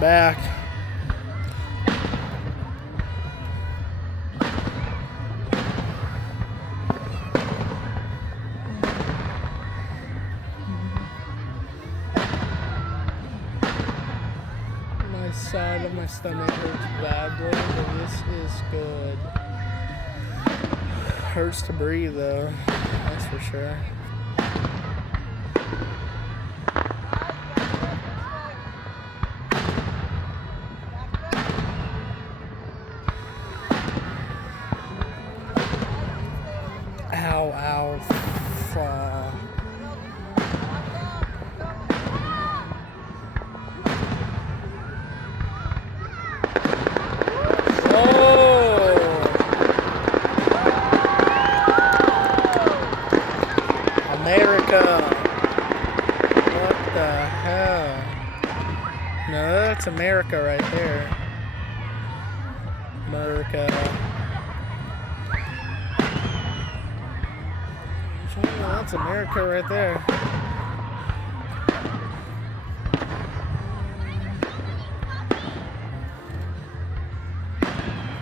Back. My side of my stomach hurts badly, but this is good. Hurts to breathe though, that's for sure. Ow, ow, fuck. America. What the hell? No, that's America right there. America. That's America right there.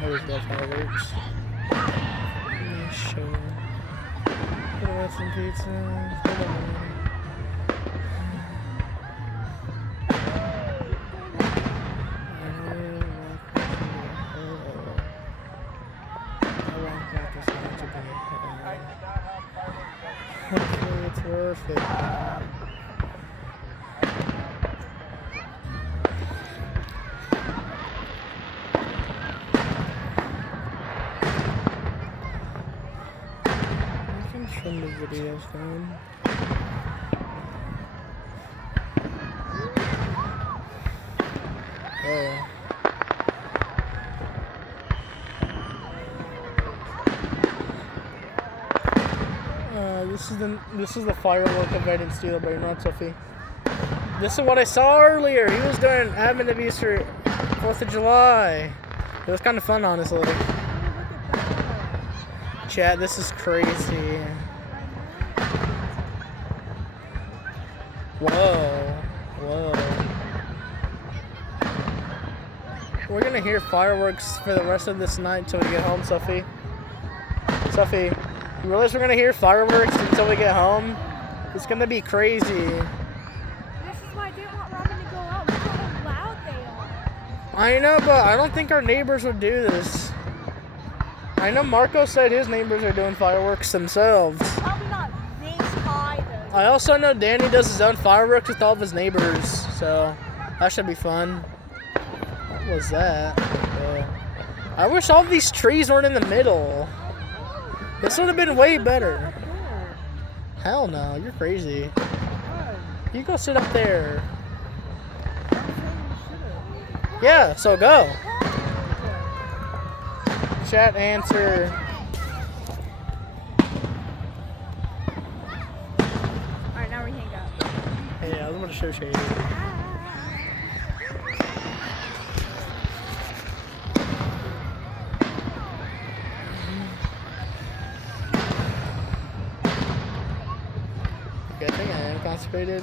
Always love how it works. Sure. Gonna have some pizza. Hopefully it's worth it. Trim the videos down. Oh. This is the firework event in Steel, but you're not Sophie. This is what I saw earlier. He was doing admin abuse for 4th of July. It was kind of fun, honestly. Chat, this is crazy. Whoa. Whoa. We're gonna hear fireworks for the rest of this night until we get home, Sophie. Sophie, you realize we're gonna hear fireworks until we get home? It's gonna be crazy. This is why I didn't want Robin to go out. Look how loud they are. I know, but I don't think our neighbors would do this. I know Marco said his neighbors are doing fireworks themselves. Probably not this high though. I also know Danny does his own fireworks with all of his neighbors, so that should be fun. What was that? I wish all these trees weren't in the middle. This would have been way better. Hell no, you're crazy. You go sit up there. Yeah, so go. Chat answer. Alright, now we hang up. Hey, I was gonna show Shady. Okay, I think I am constipated.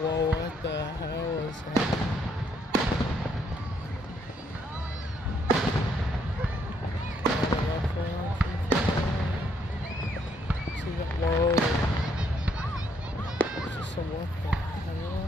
Whoa, what the hell is that? Whoa. So what the hell?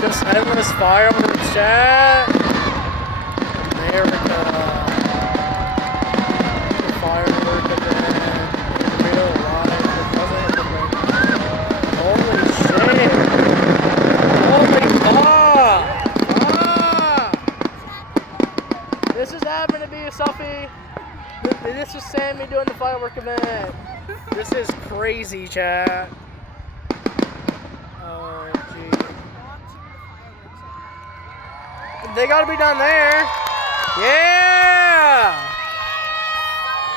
Just endless fireworks, chat. America. The firework event. Real life. It doesn't holy shit. Holy fuck. This is happening to be a selfie. This is Sammy doing the firework event. at that. This is crazy, chat. Oh, gee. They gotta be done there. Yeah!